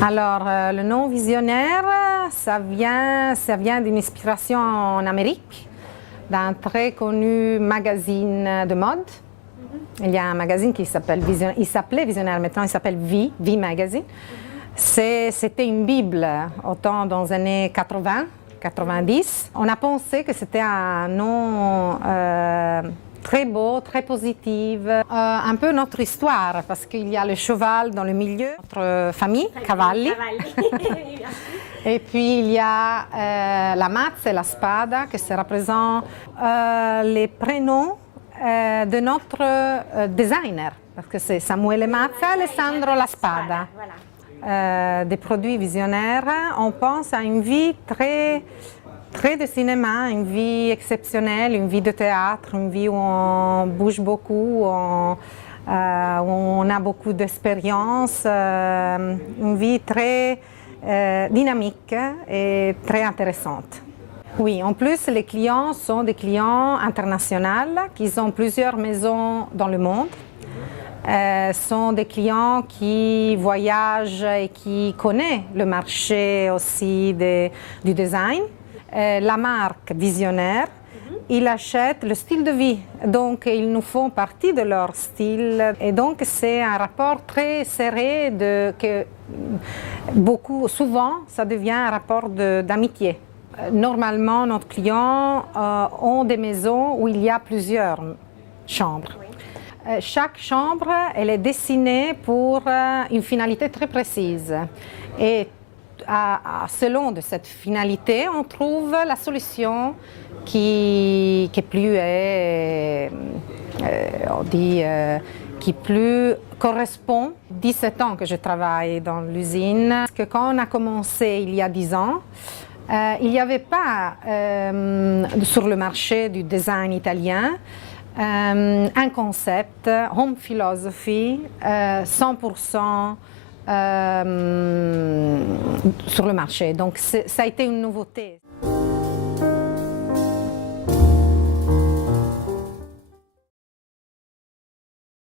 Alors, le nom visionnaire, ça vient d'une inspiration en Amérique, d'un très connu magazine de mode. Il y a un magazine qui s'appelait Visionnaire, maintenant il s'appelle V Magazine. C'était une bible autant dans les années 80, 90. On a pensé que c'était un nom très beau, très positif, un peu notre histoire, parce qu'il y a le cheval dans le milieu, notre famille, Cavalli. Et puis il y a la mazza et la spada, qui se représentent les prénoms de notre designer, parce que c'est Samuele Mazza et Alessandro La Spada. Des produits visionnaires, on pense à une vie très de cinéma, une vie exceptionnelle, une vie de théâtre, une vie où on bouge beaucoup, où on a beaucoup d'expérience, une vie très dynamique et très intéressante. Oui, en plus, les clients sont des clients internationaux qui ont plusieurs maisons dans le monde. Sont des clients qui voyagent et qui connaissent le marché aussi du design. La marque Visionnaire, ils achètent le style de vie, donc ils nous font partie de leur style. Et donc c'est un rapport très serré que souvent ça devient un rapport d'amitié. Normalement, nos clients ont des maisons où il y a plusieurs chambres. Chaque chambre, elle est dessinée pour une finalité très précise. Et selon de cette finalité, on trouve la solution qui plus correspond. 17 ans que je travaille dans l'usine. Parce que quand on a commencé il y a 10 ans, il n'y avait pas sur le marché du design italien un concept, home philosophy, 100% sur le marché. Donc ça a été une nouveauté.